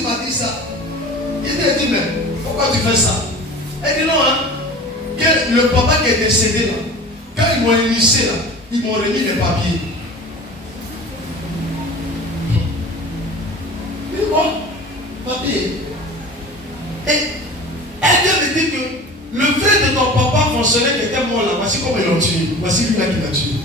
aussi m'a dit ça. Il lui a dit, mais pourquoi tu fais ça? Elle dit non, hein. Que le papa qui est décédé là, quand ils m'ont initié là, ils m'ont remis les papiers. Il dit bon, papier. Et elle vient me dire que le frère de ton papa fonctionnait qui était mort là, voici comment ils l'ont tué. Voici lui là qui l'a tué.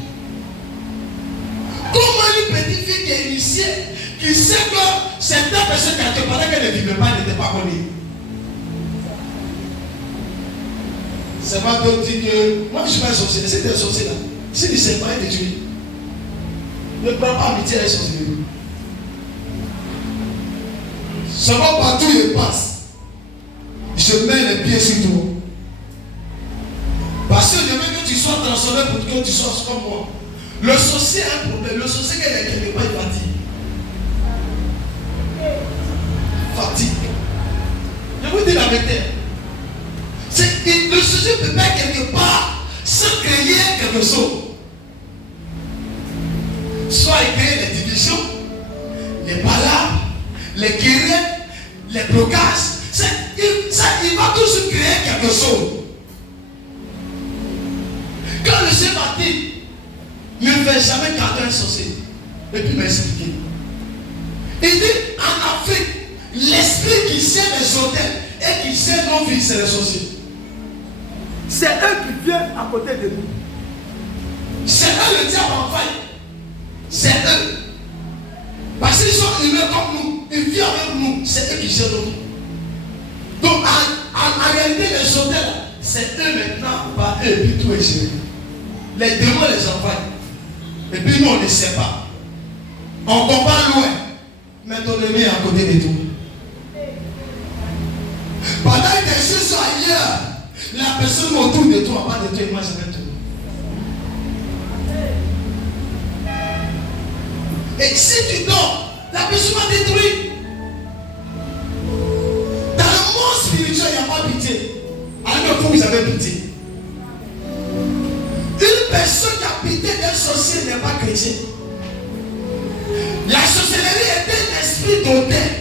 Comment une petite fille qui est initiée, qui sait que certaines personnes qui ont tué pendant qu'elle ne vivait pas, n'étaient pas connues. C'est pas d'autres dit que moi je ne suis pas un sorcier, c'est un sorcier là. Si tu ne sais pas, il te tue. Ne prends pas amitié avec sorcier. Seulement partout il passe. Je mets les pieds sur toi. Parce que je veux que tu sois transformé pour que tu sois comme moi. Le sorcier a un problème. Le sorcier, quand il est quelque part, il fatigue. Fatigue. Je vous dis la vérité. Le sorcier peut pas quelque part sans créer quelque chose. Soit il crée les divisions, les palabres, les querelles, les blocages. Il va toujours créer quelque chose. Quand le chef a dit, ne fais jamais garder un sorcier. Et puis il m'a expliqué. Il dit, en Afrique, l'esprit qui sait les hôtels et qui sait nos vies, c'est les sorciers. C'est eux qui viennent à côté de nous. C'est eux le diable en faille. C'est eux. Parce qu'ils sont humains comme nous. Ils vivent avec nous. C'est eux qui gèrent nos vies. Donc en réalité, les hôtels, c'est eux maintenant, par eux, et puis tout est géré. Les démons les envoient. Et puis nous, on ne sait pas. On compare loin. Mais ton ennemi est à côté de toi. Pendant que les choses sont ailleurs, la personne autour de toi, pas de toi, et moi je vais te. Et si tu dors, la personne va détruire. Dans le monde spirituel, il n'y a pas pitié. Alors que vous avez pitié. Une personne qui a pitié d'un sorcier n'est pas chrétien. La sorcellerie est un esprit d'autel.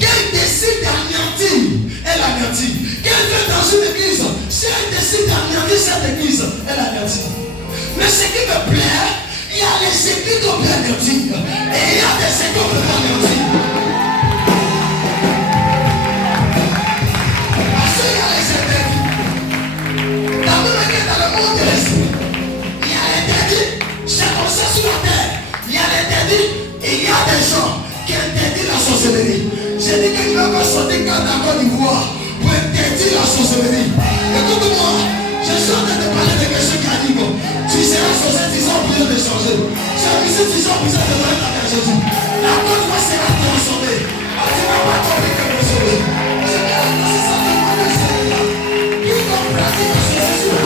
Qu'elle décide d'anéantir, elle anéantit. Qu'elle fait dans une église, si elle décide d'anéantir cette église, elle anéantit. Mais ce qui me plaît, il y a les églises qu'on peut anéantir et il y a des églises qu'on peut anéantir. Parce qu'il y a les interdits. La même manière dans le monde de l'esprit, il y a l'interdit, c'est comme ça sur la terre. Il y a l'interdit et il y a des gens qui interdisent la sorcellerie. J'ai dit que je vais pas sortir quand dans Côte d'Ivoire pour interdire la sorcellerie. Écoute-moi, je suis en train de parler de quelqu'un qui a dit bon, tu seras sorcier, tu seras obligé de changer. J'ai vu si tu seras obligé de donner ta vie à Jésus. La Côte d'Ivoire sera transformée. Tu n'as pas compris que je suis sauvé. Je vais annoncer ça de moi de Seigneur. Qui comprend qui va se faire sur le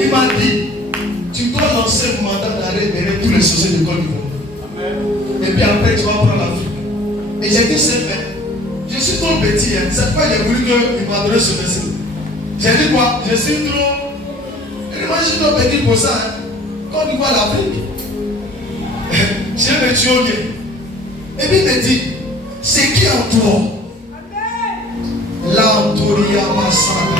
il m'a dit, tu dois lancer un mandat d'arrêt derrière tous les sociétés de Côte d'Ivoire. Et puis après, tu vas prendre l'Afrique. Et j'ai dit, c'est vrai. Je suis trop petit. Hein. Cette fois, il a voulu qu'il m'a donné ce message. J'ai dit quoi? Je suis trop. Et moi, je suis trop petit pour ça. Hein. Côte d'Ivoire, l'Afrique. J'ai me tué. Et puis, il me dit, c'est qui en toi? L'Antoria Massana.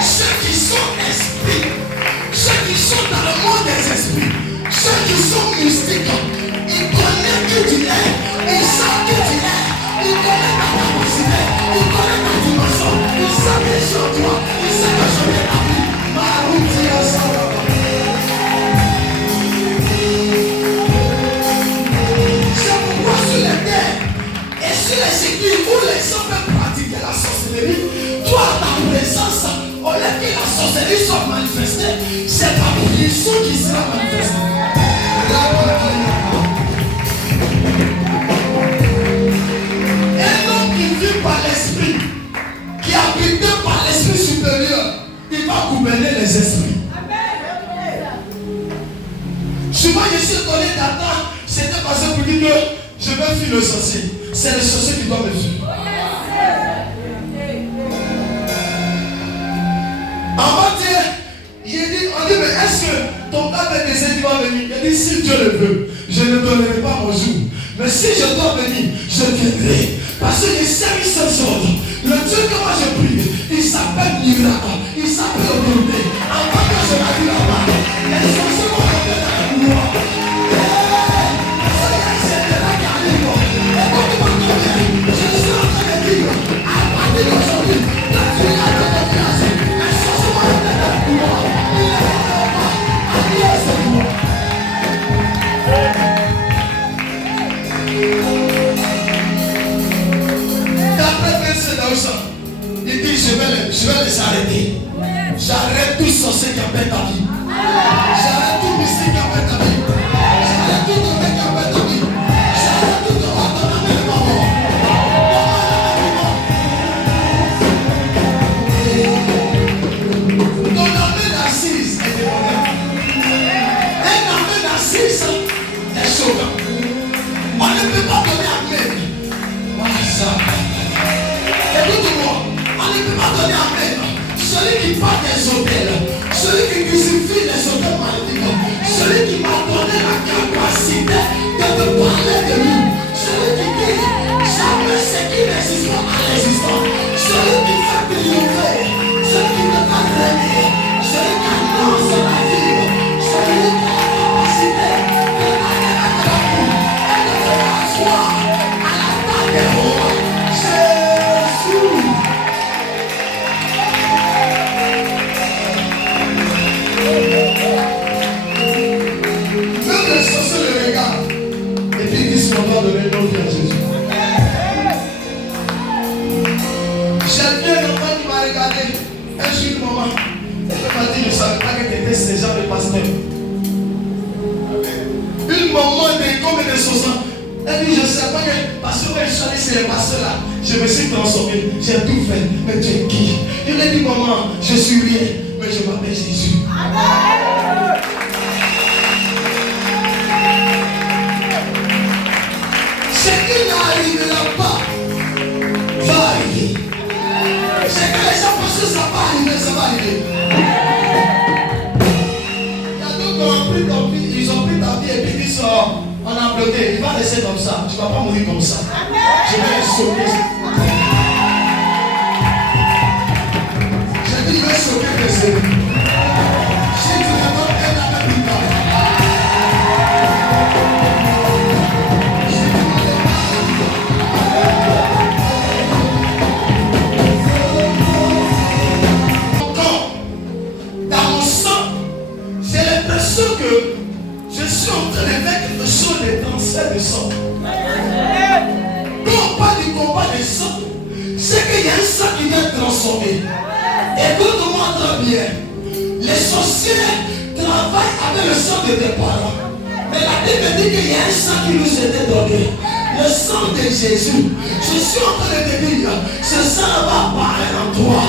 Ceux qui sont dans le monde des esprits, ceux qui sont mystiques, ils connaissent qui tu es, ils savent qui tu es, ils connaissent ta capacité, ils connaissent ta dimension, ils savent que sur toi, ils savent que je vais t'appeler. Maroutia Saraba. C'est pourquoi sur les terres et sur les églises où les gens peuvent pratiquer la sorcellerie, toi, ta présence, au lieu que la sorcellerie soit manifestée, c'est ta guérison qui sera manifestée. Un homme qui vit par l'esprit, qui est habité par l'esprit supérieur, il va gouverner les esprits. Souvent, je suis étonné d'attendre, c'était passé pour dire dit que je vais fuir le sorcier. C'est le sorcier qui doit me fuir. En matière, on dit, mais est-ce que ton père me disait qu'il va venir? Il a dit, si Dieu le veut, je ne donnerai pas mon jour. Mais si je dois venir, je viendrai. Parce qu'il sait une seule chose. Le Dieu que moi je prie, il s'appelle miracle. Il s'appelle autorité. Avant que je la dis là-bas, les sorciers vont revenir à moi. Je suis en train de dire, à partir d'aujourd'hui, la Dieu a donné grâce. Les sorciers vont revenir à moi. Il ne va pas. Alliance de moi. Il dit je vais les arrêter. J'arrête tout sorcier qui appelle ta vie. J'arrête tout mystique qui appelle ta vie. J'arrête tout mauvais qui appelle ta vie. J'arrête tout de ton ami de maman. Ton ami d'assise est démoniaque. Un ami d'assise est choquant. On ne peut pas donner à même. Écoute-moi, on ne peut pas donner amen. Celui qui part des hôtels, celui qui crucifie les hôtels maléfiques, celui qui m'a donné la capacité de te parler de lui, celui qui dit jamais ce qui n'existe pas à l'existence, celui qui fait triompher, celui qui ne fait régner, celui qui annonce la vie, celui qui a la capacité de aller avec la boue et de faire asseoir à la table des rois. Ces gens de pasteur. Une maman de combien de 60. Elle dit, je ne sais pas que parce que je suis allé chez les pasteurs là, je me suis transformé, j'ai tout fait, mais tu es qui? Il a dit, maman, je suis rien, mais je m'appelle Jésus. Ce qui n'arrivera pas va arriver. Ce que les gens pensent que ça va arriver, ça va arriver. Ils ont pris ta vie et puis ils disent on a bloqué, il va laisser comme ça, tu ne vas pas mourir comme ça. Je vais les sauver. J'ai dit je vais sauver les ennemis. Si tu ne donnes qu'un appel plus tard. Dans mon sang, j'ai l'impression que je suis en train de faire quelque chose de transfert de sang. Quand on parle du combat de sang, c'est qu'il y a un sang qui vient transformer. Écoute-moi très bien. Les sorciers travaillent avec le sang de tes parents. Mais la Bible dit qu'il y a un sang qui nous était donné. Le sang de Jésus. Je suis en train de te dire, ce sang va apparaître en toi.